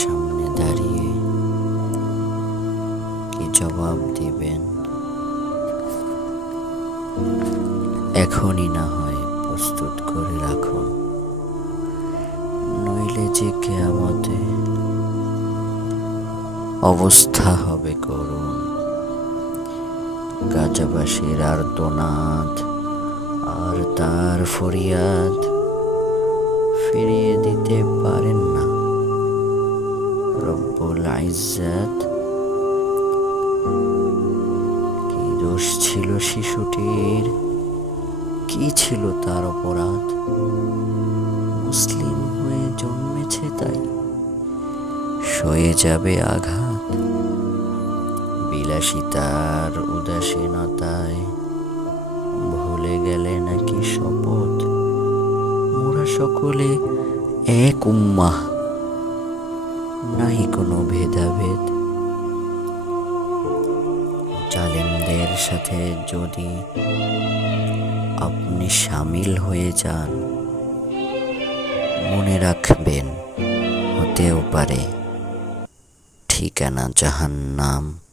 সামনে দাঁড়িয়ে কি জবাব দিবেন? এখনই না হয় প্রস্তুত করে রাখুন, নইলে যে কিয়ামতে অবস্থা হবে করুণ। গাজাবাসীর আর্তনাদ আর তার ফরিয়াদ ফিরিয়ে দিতে পারেন না রব্বুল ইজ্জত। কি দোষ ছিল শিশুটির? কি ছিল তার অপরাধ? মুসলিম হয়ে জন্মেছে তাই সয়ে যাবে আঘাত। বিলাসিতার উদাসীনতায় ভুলে গেলে নাকি শপথ, মোরা সকলে এক উম্মাহ, নাই কোনো ভেদাভেদ। জালেমদের সাথে যদি আপনি শামিল হয়ে যান, মনে রাখবেন হতেও পারে ঠিকানা জাহান্নাম।